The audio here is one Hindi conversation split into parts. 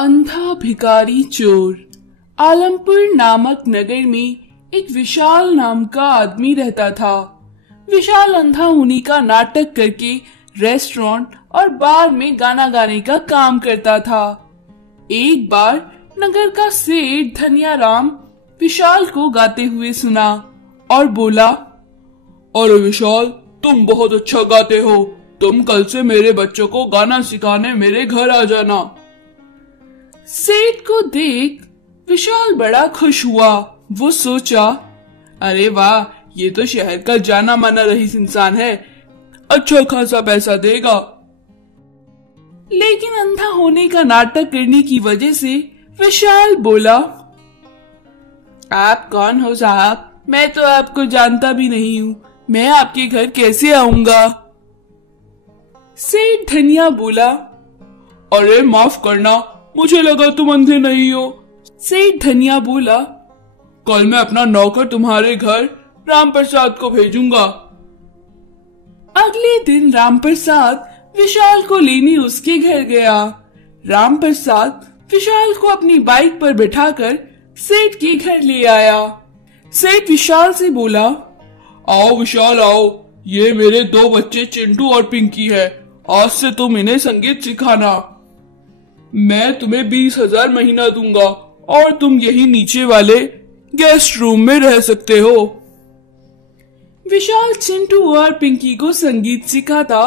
अंधा भिखारी चोर। आलमपुर नामक नगर में एक विशाल नाम का आदमी रहता था। विशाल अंधा होने का नाटक करके रेस्टोरेंट और बार में गाना गाने का काम करता था। एक बार नगर का सेठ धनियाराम विशाल को गाते हुए सुना और बोला, अरे विशाल, तुम बहुत अच्छा गाते हो। तुम कल से मेरे बच्चों को गाना सिखाने मेरे घर आ जाना। सेठ को देख विशाल बड़ा खुश हुआ। वो सोचा, अरे वाह, ये तो शहर का जाना माना रईस इंसान है, अच्छा खासा पैसा देगा। लेकिन अंधा होने का नाटक करने की वजह से विशाल बोला, आप कौन हो साहब? मैं तो आपको जानता भी नहीं हूँ, मैं आपके घर कैसे आऊंगा? सेठ धनिया बोला, अरे माफ करना, मुझे लगा तुम अंधे नहीं हो। सेठ धनिया बोला, कल मैं अपना नौकर तुम्हारे घर राम प्रसाद को भेजूंगा। अगले दिन राम प्रसाद विशाल को लेने उसके घर गया। राम प्रसाद विशाल को अपनी बाइक पर बिठाकर सेठ के घर ले आया। सेठ विशाल से बोला, आओ विशाल आओ, ये मेरे दो बच्चे चिंटू और पिंकी है। आज से तुम इन्हें संगीत सिखाना। मैं तुम्हें 20,000 महीना दूंगा और तुम यही नीचे वाले गेस्ट रूम में रह सकते हो। विशाल चिंटू और पिंकी को संगीत सिखाता।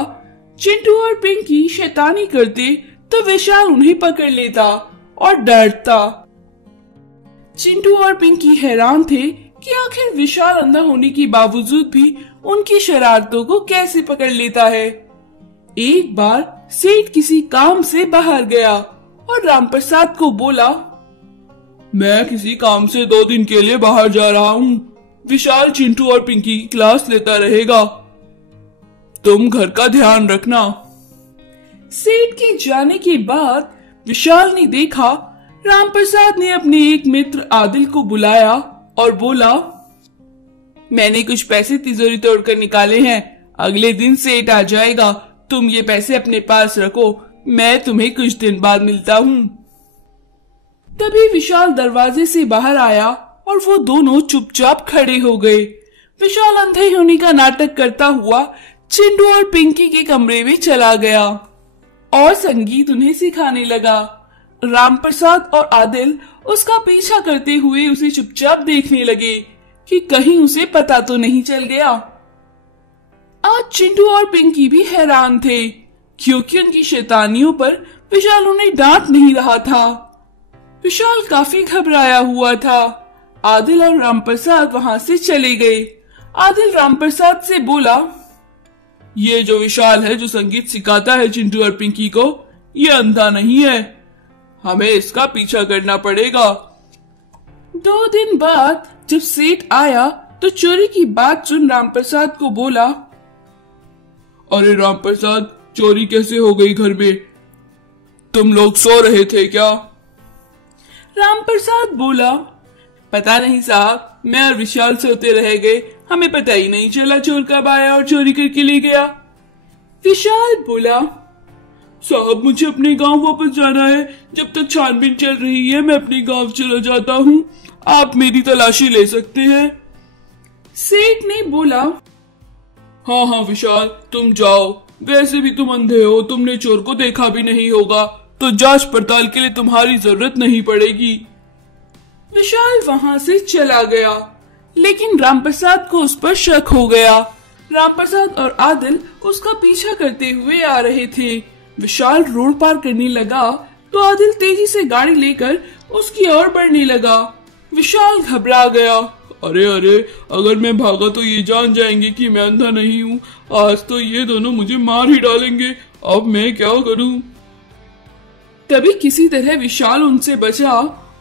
चिंटू और पिंकी शैतानी करते तो विशाल उन्हें पकड़ लेता और डांटता। चिंटू और पिंकी हैरान थे कि आखिर विशाल अंधा होने के बावजूद भी उनकी शरारतों को कैसे पकड़ लेता है। एक बार सेठ किसी काम से बाहर गया और रामप्रसाद को बोला, मैं किसी काम से 2 दिन के लिए बाहर जा रहा हूँ। विशाल चिंटू और पिंकी की क्लास लेता रहेगा, तुम घर का ध्यान रखना। सेठ के जाने के बाद विशाल ने देखा रामप्रसाद ने अपने एक मित्र आदिल को बुलाया और बोला, मैंने कुछ पैसे तिजोरी तोड़कर निकाले हैं, अगले दिन सेठ आ जाएगा, तुम ये पैसे अपने पास रखो, मैं तुम्हें कुछ दिन बाद मिलता हूँ। तभी विशाल दरवाजे से बाहर आया और वो दोनों चुपचाप खड़े हो गए। विशाल अंधे होने का नाटक करता हुआ चिंटू और पिंकी के कमरे में चला गया और संगीत उन्हें सिखाने लगा। रामप्रसाद और आदिल उसका पीछा करते हुए उसे चुपचाप देखने लगे कि कहीं उसे पता तो नहीं चल गया। आज चिंटू और पिंकी भी हैरान थे क्योंकि उनकी शैतानियों पर विशाल उन्हें डांट नहीं रहा था। विशाल काफी घबराया हुआ था। आदिल और रामप्रसाद वहां से चले गए। आदिल रामप्रसाद से बोला, ये जो विशाल है जो संगीत सिखाता है चिंटू और पिंकी को, ये अंधा नहीं है, हमें इसका पीछा करना पड़ेगा। 2 दिन बाद जब सेठ आया तो चोरी की बात सुन रामप्रसाद को बोला, अरे रामप्रसाद, चोरी कैसे हो गई घर में? तुम लोग सो रहे थे क्या? रामप्रसाद बोला, पता नहीं साहब, मैं और विशाल सोते रह गए, हमें पता ही नहीं चला चोर कब आया और चोरी करके ले गया। विशाल बोला, साहब मुझे अपने गांव वापस जाना है, जब तक छानबीन चल रही है मैं अपने गांव चला जाता हूँ, आप मेरी तलाशी ले सकते हैं। सेठ ने बोला, हाँ हाँ विशाल, तुम जाओ, वैसे भी तुम अंधे हो, तुमने चोर को देखा भी नहीं होगा, तो जांच पड़ताल के लिए तुम्हारी जरूरत नहीं पड़ेगी। विशाल वहां से चला गया, लेकिन रामप्रसाद को उस पर शक हो गया। रामप्रसाद और आदिल उसका पीछा करते हुए आ रहे थे। विशाल रोड पार करने लगा तो आदिल तेजी से गाड़ी लेकर उसकी ओर बढ़ने लगा। विशाल घबरा गया, अरे अरे, अगर मैं भागा तो ये जान जाएंगे कि मैं अंधा नहीं हूँ, आज तो ये दोनों मुझे मार ही डालेंगे, अब मैं क्या करूँ? तभी किसी तरह विशाल उनसे बचा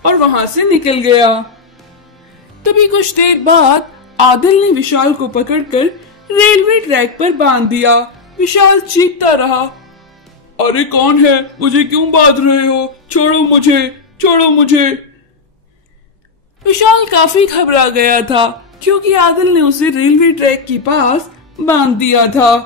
और वहां से निकल गया। तभी कुछ देर बाद आदिल ने विशाल को पकड़कर रेलवे ट्रैक पर बांध दिया। विशाल चीखता रहा, अरे कौन है, मुझे क्यों बांध रहे हो, छोड़ो मुझे, छोड़ो मुझे। विशाल काफी घबरा गया था क्योंकि आदिल ने उसे रेलवे ट्रैक के पास बांध दिया था।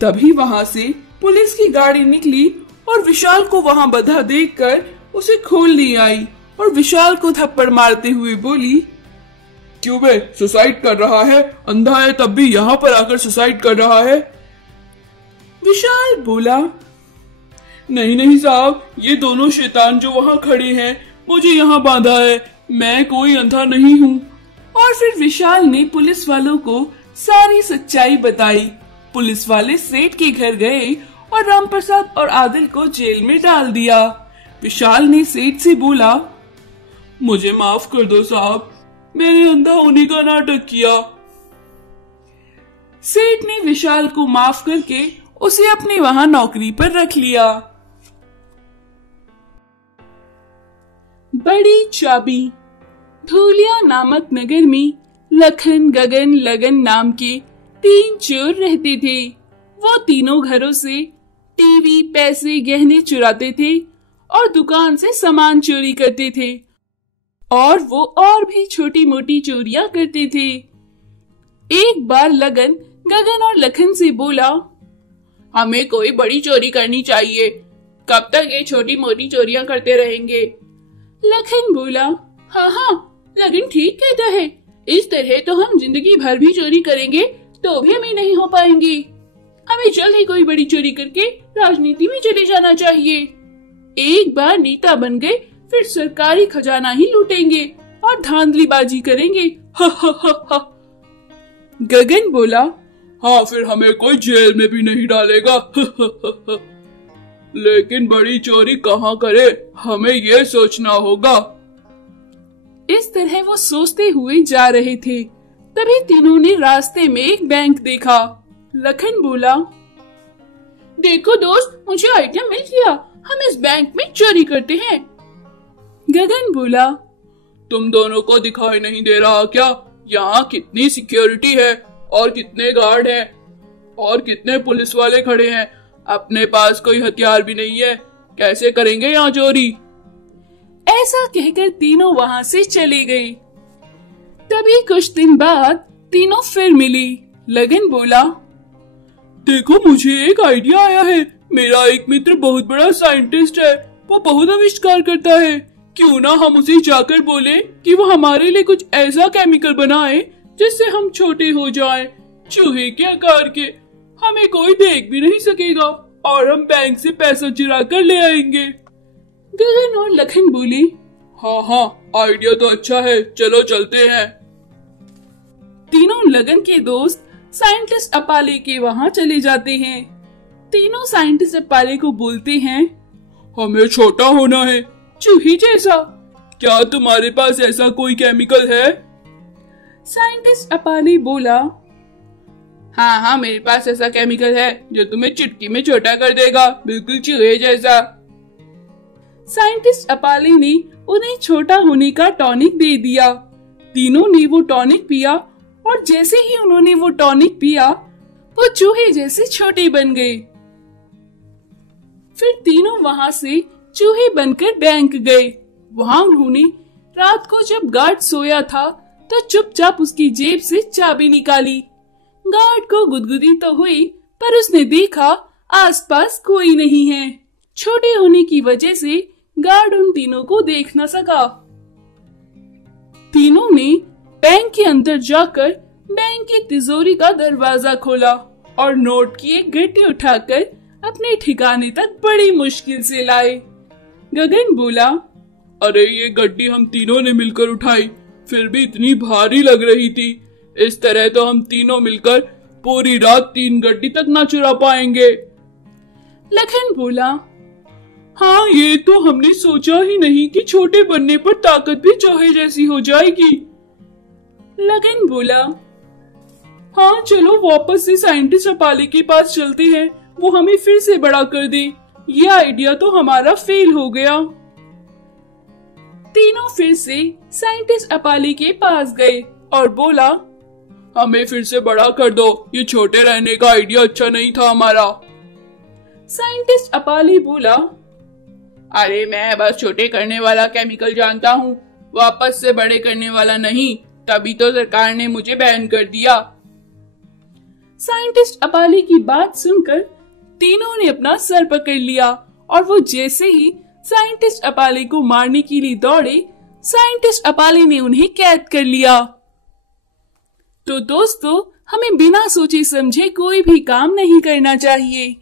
तभी वहां से पुलिस की गाड़ी निकली और विशाल को वहां बंधा देखकर उसे खोलनी आई और विशाल को थप्पड़ मारते हुए बोली, क्यों बे, सुसाइड कर रहा है? अंधा है तब भी यहाँ पर आकर सुसाइड कर रहा है। विशाल बोला, नहीं नहीं साहब, ये दोनों शैतान जो वहाँ खड़े हैं मुझे यहाँ बांधा है, मैं कोई अंधा नहीं हूँ। और फिर विशाल ने पुलिस वालों को सारी सच्चाई बताई। पुलिस वाले सेठ के घर गए और रामप्रसाद और आदिल को जेल में डाल दिया। विशाल ने सेठ से बोला, मुझे माफ कर दो साहब, मैंने अंधा होने का नाटक किया। सेठ ने विशाल को माफ करके उसे अपने वहां नौकरी पर रख लिया। बड़ी चाबी। धूलिया नामक नगर में लखन, गगन, लगन नाम के 3 चोर रहते थे। वो तीनों घरों से टीवी, पैसे, गहने चुराते थे और दुकान से सामान चोरी करते थे। और वो और भी छोटी मोटी चोरियां करते थे। एक बार लगन गगन और लखन से बोला, हमें कोई बड़ी चोरी करनी चाहिए, कब तक ये छोटी मोटी चोरियां करते रहेंगे? लखन बोला, हाँ, लगन ठीक कहता है, इस तरह तो हम जिंदगी भर भी चोरी करेंगे तो भी हमें नहीं हो पाएंगी। हमें जल्द ही कोई बड़ी चोरी करके राजनीति में चले जाना चाहिए। एक बार नेता बन गए फिर सरकारी खजाना ही लूटेंगे और धांधलीबाजी करेंगे। हा हा हा हा। गगन बोला, हाँ, फिर हमें कोई जेल में भी नहीं डालेगा। लेकिन बड़ी चोरी कहाँ करे, हमें ये सोचना होगा। इस तरह वो सोचते हुए जा रहे थे। तभी तीनों ने रास्ते में एक बैंक देखा। लखन बोला, देखो दोस्त, मुझे आइडिया मिल गया, हम इस बैंक में चोरी करते हैं। गगन बोला, तुम दोनों को दिखाई नहीं दे रहा क्या? यहाँ कितनी सिक्योरिटी है और कितने गार्ड हैं और कितने पुलिस वाले खड़े हैं, अपने पास कोई हथियार भी नहीं है, कैसे करेंगे यहाँ चोरी? ऐसा कहकर तीनों वहाँ से चले गए। तभी कुछ दिन बाद तीनों फिर मिली। लगन बोला, देखो मुझे एक आइडिया आया है, मेरा एक मित्र बहुत बड़ा साइंटिस्ट है, वो बहुत आविष्कार करता है, क्यों ना हम उसे जाकर बोले कि वो हमारे लिए कुछ ऐसा केमिकल बनाए जिससे हम छोटे हो जाएं, चूहे के आकार के, हमें कोई देख भी नहीं सकेगा और हम बैंक से पैसा चुरा कर ले आएंगे। गगन और लखन बोले, हाँ, आइडिया तो अच्छा है, चलो चलते हैं। तीनों लगन के दोस्त साइंटिस्ट अपाले के वहाँ चले जाते हैं। तीनों साइंटिस्ट अपाले को बोलते हैं, हमें छोटा होना है, चूहे जैसा। क्या तुम्हारे पास ऐसा कोई केमिकल है? साइंटिस्ट अपाले बोला, हाँ, मेरे पास ऐसा केमिकल है जो तुम्हें चुटकी में छोटा कर देगा, बिल्कुल चूहे जैसा। साइंटिस्ट अपाले ने उन्हें छोटा होने का टॉनिक दे दिया। तीनों ने वो टॉनिक पिया और जैसे ही उन्होंने वो टॉनिक पिया वो चूहे जैसे छोटे बन गए। फिर तीनों वहाँ से चूहे बनकर बैंक गए। वहाँ उन्होंने रात को जब गार्ड सोया था तो चुपचाप उसकी जेब से चाबी निकाली। गार्ड को गुदगुदी तो हुई पर उसने देखा आसपास कोई नहीं है। छोटे होने की वजह से गार्ड उन तीनों को देख न सका। तीनों ने बैंक के अंदर जाकर बैंक की तिजोरी का दरवाजा खोला और नोट की एक गड्डी उठाकर अपने ठिकाने तक बड़ी मुश्किल से लाए। गगन बोला, अरे ये गड्डी हम तीनों ने मिलकर उठाई, फिर भी इतनी भारी लग रही थी, इस तरह तो हम तीनों मिलकर पूरी रात 3 गड्डी तक ना चुरा पाएंगे। लखन बोला, हाँ, ये तो हमने सोचा ही नहीं कि छोटे बनने पर ताकत भी चूहे जैसी हो जाएगी। लगन बोला, हाँ चलो वापस से साइंटिस्ट अपाले के पास चलते हैं, वो हमें फिर से बड़ा कर दे, ये आइडिया तो हमारा फेल हो गया। तीनों फिर से साइंटिस्ट अपाले के पास गए और बोला, हमें फिर से बड़ा कर दो, ये छोटे रहने का आइडिया अच्छा नहीं था हमारा। साइंटिस्ट अपाले बोला, अरे मैं बस छोटे करने वाला केमिकल जानता हूँ, वापस से बड़े करने वाला नहीं, तभी तो सरकार ने मुझे बैन कर दिया। साइंटिस्ट अपाले की बात सुनकर तीनों ने अपना सर पकड़ लिया और वो जैसे ही साइंटिस्ट अपाले को मारने के लिए दौड़े। साइंटिस्ट अपाले ने उन्हें कैद कर लिया। तो दोस्तों, हमें बिना सोचे समझे कोई भी काम नहीं करना चाहिए।